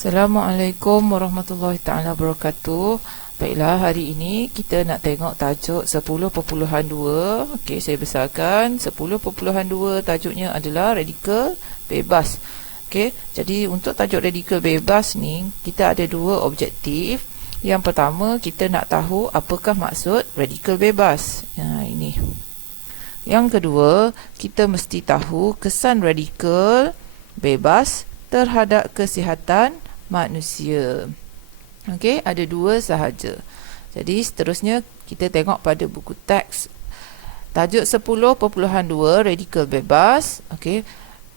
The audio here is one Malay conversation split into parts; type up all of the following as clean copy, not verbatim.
Assalamualaikum warahmatullahi taala wabarakatuh. Baiklah, hari ini kita nak tengok tajuk 10.2. Okey, saya besarkan 10.2. Tajuknya adalah radikal bebas. Okey, jadi untuk tajuk radikal bebas ni kita ada dua objektif. Yang pertama, kita nak tahu apakah maksud radikal bebas. Ini. Yang kedua, kita mesti tahu kesan radikal bebas terhadap kesihatan manusia. Okey, ada dua sahaja. Jadi seterusnya kita tengok pada buku teks. Tajuk 10.2 radikal bebas. Okey.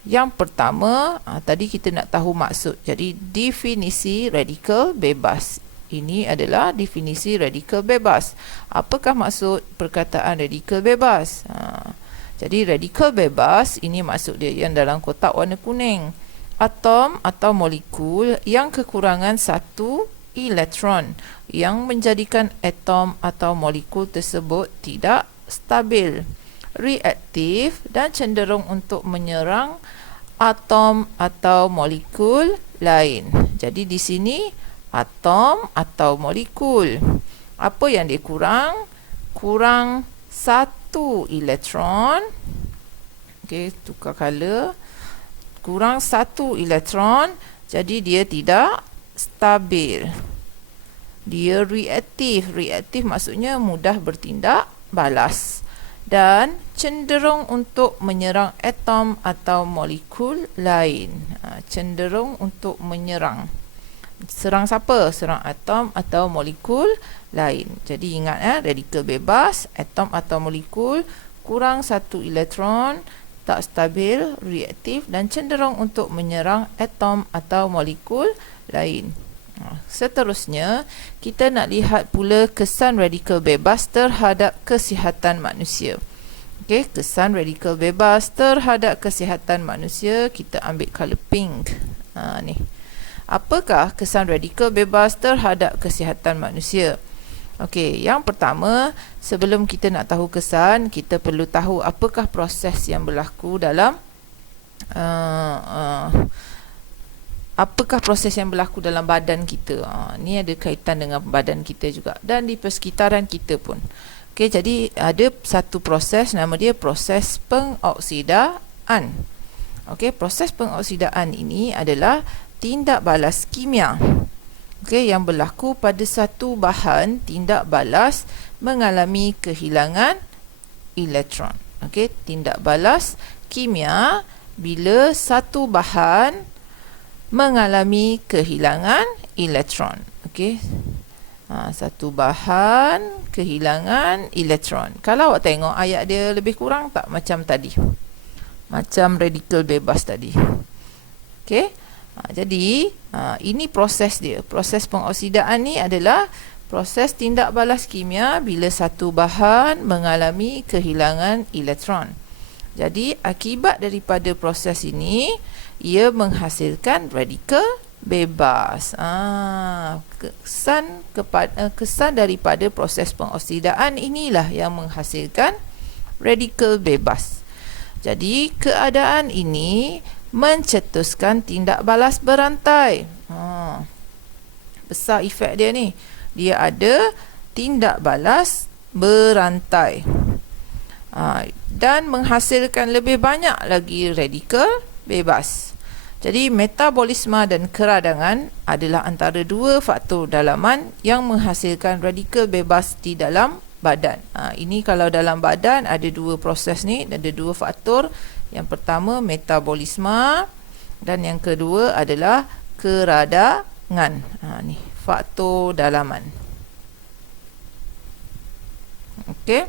Yang pertama, tadi kita nak tahu maksud. Jadi definisi radikal bebas. Ini adalah definisi radikal bebas. Apakah maksud perkataan radikal bebas? Jadi radikal bebas ini maksud dia yang dalam kotak warna kuning. Atom atau molekul yang kekurangan satu elektron yang menjadikan atom atau molekul tersebut tidak stabil, reaktif dan cenderung untuk menyerang atom atau molekul lain. Jadi di sini atom atau molekul. Apa yang dia kurang? Kurang satu elektron. Okey, tukar color. Kurang satu elektron, jadi dia tidak stabil. Dia reaktif. Reaktif maksudnya mudah bertindak balas dan cenderung untuk menyerang atom atau molekul lain. Cenderung untuk menyerang. Serang siapa? Serang atom atau molekul lain. Jadi ingat radikal bebas, atom atau molekul kurang satu elektron, tak stabil, reaktif dan cenderung untuk menyerang atom atau molekul lain. Seterusnya, kita nak lihat pula kesan radikal bebas terhadap kesihatan manusia. Okey, kesan radikal bebas terhadap kesihatan manusia, kita ambil color pink. Ni. Apakah kesan radikal bebas terhadap kesihatan manusia? Okey, yang pertama, sebelum kita nak tahu kesan, kita perlu tahu apakah proses yang berlaku dalam badan kita. Ni ada kaitan dengan badan kita juga dan di persekitaran kita pun. Okey, jadi ada satu proses, nama dia proses pengoksidaan. Okey, proses pengoksidaan ini adalah tindak balas kimia. Okey, yang berlaku pada satu bahan tindak balas mengalami kehilangan elektron. Okey, tindak balas kimia bila satu bahan mengalami kehilangan elektron. Okey. Satu bahan kehilangan elektron. Kalau awak tengok ayat dia lebih kurang tak macam tadi. Macam radikal bebas tadi. Okey. Jadi ini proses dia. Proses pengoksidaan ni adalah proses tindak balas kimia bila satu bahan mengalami kehilangan elektron. Jadi akibat daripada proses ini, ia menghasilkan radikal bebas. Kesan daripada proses pengoksidaan inilah yang menghasilkan radikal bebas. Jadi keadaan ini mencetuskan tindak balas berantai. Besar efek dia ni. Dia ada tindak balas berantai. Dan menghasilkan lebih banyak lagi radikal bebas. Jadi metabolisme dan keradangan adalah antara dua faktor dalaman yang menghasilkan radikal bebas di dalam badan. Ini kalau dalam badan ada dua proses ni, ada dua faktor. Yang pertama metabolisme dan yang kedua adalah keradangan. Ni faktor dalaman. Okey.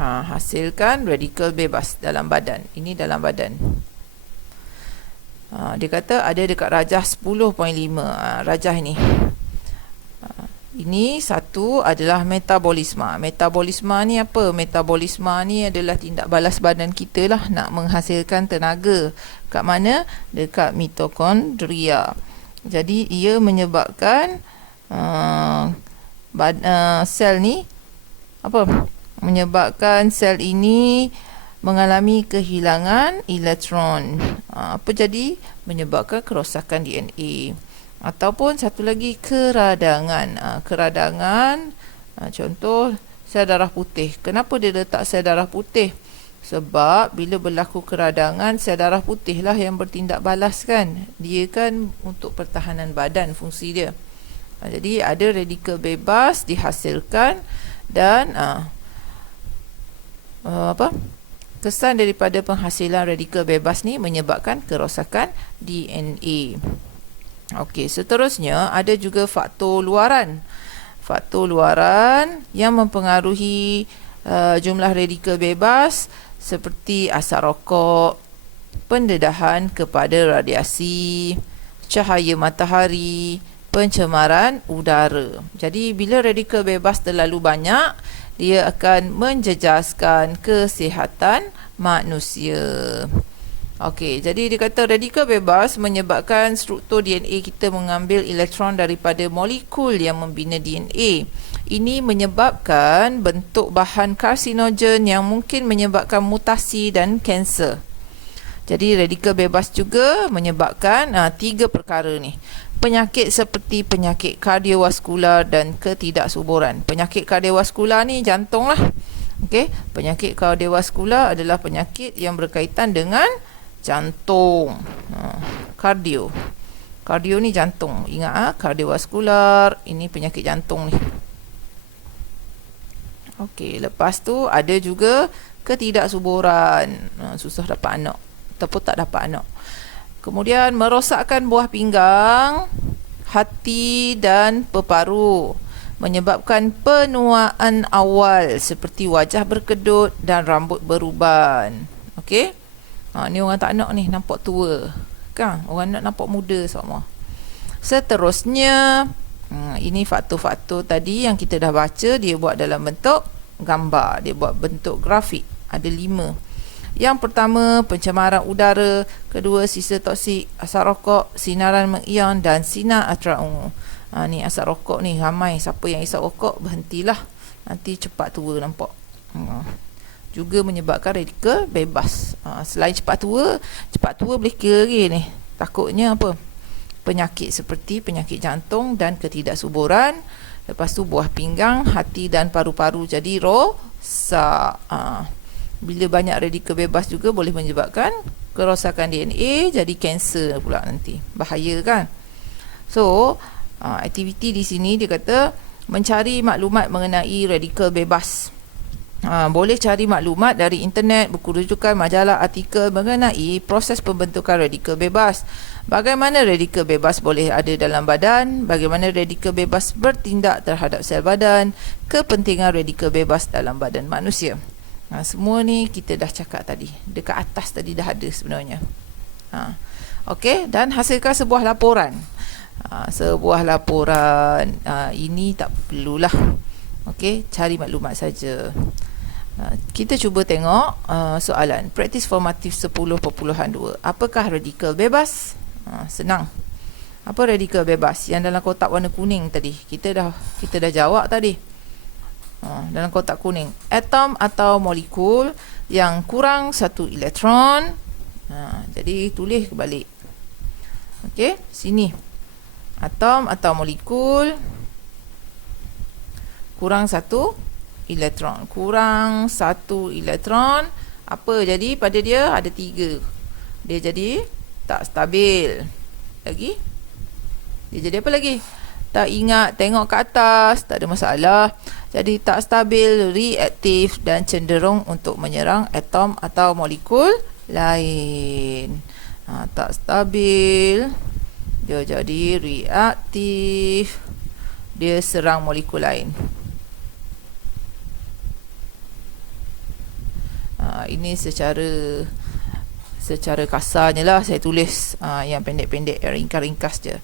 Hasilkan radikal bebas dalam badan. Ini dalam badan. Dia kata ada dekat rajah 10.5. Rajah ini. Ini satu adalah metabolisme. Metabolisme ni apa? Metabolisme ni adalah tindak balas badan kita lah nak menghasilkan tenaga. Kat mana? Dekat mitokondria. Jadi ia menyebabkan sel ni apa? Menyebabkan sel ini mengalami kehilangan elektron. Apa jadi? menyebabkan kerosakan DNA. Ataupun satu lagi, keradangan. Keradangan, contoh sel darah putih. Kenapa dia letak sel darah putih? Sebab bila berlaku keradangan, sel darah putih lah yang bertindak balas kan. Dia kan untuk pertahanan badan fungsi dia. Jadi ada radikal bebas dihasilkan dan kesan daripada penghasilan radikal bebas ni menyebabkan kerosakan DNA. Okey, seterusnya ada juga faktor luaran. Faktor luaran yang mempengaruhi jumlah radikal bebas seperti asap rokok, pendedahan kepada radiasi, cahaya matahari, pencemaran udara. Jadi bila radikal bebas terlalu banyak, dia akan menjejaskan kesihatan manusia. Okey, jadi dia kata radikal bebas menyebabkan struktur DNA kita mengambil elektron daripada molekul yang membina DNA. Ini menyebabkan bentuk bahan karsinogen yang mungkin menyebabkan mutasi dan kanser. Jadi radikal bebas juga menyebabkan 3 perkara ni. Penyakit seperti penyakit kardiovaskular dan ketidaksuburan. Penyakit kardiovaskular ni jantung lah. Okey, penyakit kardiovaskular adalah penyakit yang berkaitan dengan jantung. Kardio. Kardio ni jantung. Ingat kardiovaskular, ini penyakit jantung ni. Okey, lepas tu ada juga ketidaksuburan. Susah dapat anak ataupun tak dapat anak. Kemudian merosakkan buah pinggang, hati dan peparu. Menyebabkan penuaan awal seperti wajah berkedut dan rambut beruban. Okey? Ni orang tak nak ni, nampak tua. Kan? Orang nak nampak muda semua. Seterusnya, ini faktor-faktor tadi yang kita dah baca, dia buat dalam bentuk gambar. Dia buat bentuk grafik. Ada 5. Yang pertama, pencemaran udara. Kedua, sisa toksik, asap rokok, sinaran mengion dan sinar ultraviolet. Ni asap rokok ni, ramai siapa yang isap rokok, berhentilah. Nanti cepat tua nampak. Juga menyebabkan radikal bebas. Selain cepat tua boleh kira lagi ni. Takutnya apa? Penyakit seperti penyakit jantung dan ketidaksuburan. Lepas tu buah pinggang, hati dan paru-paru jadi rosak. Bila banyak radikal bebas juga boleh menyebabkan kerosakan DNA, jadi kanser pula nanti. Bahaya kan? So, aktiviti di sini dia kata mencari maklumat mengenai radikal bebas. Boleh cari maklumat dari internet, buku rujukan, majalah, artikel mengenai proses pembentukan radikal bebas. Bagaimana radikal bebas boleh ada dalam badan, bagaimana radikal bebas bertindak terhadap sel badan, kepentingan radikal bebas dalam badan manusia. Semua ni kita dah cakap tadi. Dekat atas tadi dah ada sebenarnya. Okey, dan hasilkan sebuah laporan. Sebuah laporan ini tak perlulah. Okey, cari maklumat saja. Kita cuba tengok soalan praktis formatif 10.2. Apakah radikal bebas? Senang. Apa radikal bebas? Yang dalam kotak warna kuning tadi. Kita dah jawab tadi. Dalam kotak kuning, atom atau molekul yang kurang 1 elektron. Jadi tulis balik. Okey, sini. Atom atau molekul kurang 1 elektron. Kurang 1 elektron. Apa jadi pada dia? Ada 3. Dia jadi tak stabil. Lagi? Dia jadi apa lagi? Tak ingat, tengok ke atas, tak ada masalah. Jadi tak stabil, reaktif dan cenderung untuk menyerang atom atau molekul lain. Tak stabil, dia jadi reaktif, dia serang molekul lain. Ini secara kasarnya lah saya tulis, yang pendek-pendek, yang ringkas-ringkas je.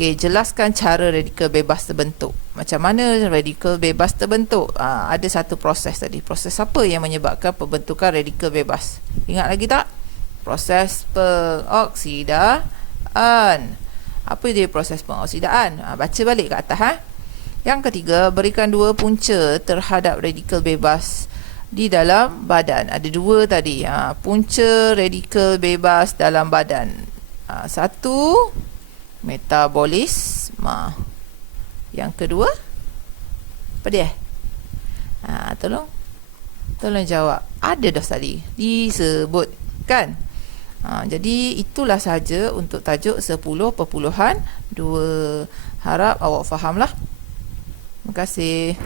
Okey, jelaskan cara radikal bebas terbentuk. Macam mana radikal bebas terbentuk? Ada satu proses tadi. Proses apa yang menyebabkan pembentukan radikal bebas? Ingat lagi tak? Proses pengoksidaan. Apa dia proses pengoksidaan? Baca balik ke atas. Yang ketiga, berikan 2 punca terhadap radikal bebas di dalam badan. Ada 2 tadi. Punca radikal bebas dalam badan. Satu, metabolisme. Yang kedua, apa dia? Tolong jawab. Ada dah tadi disebutkan. Jadi itulah saja untuk tajuk 10.2. Harap awak fahamlah. Terima kasih.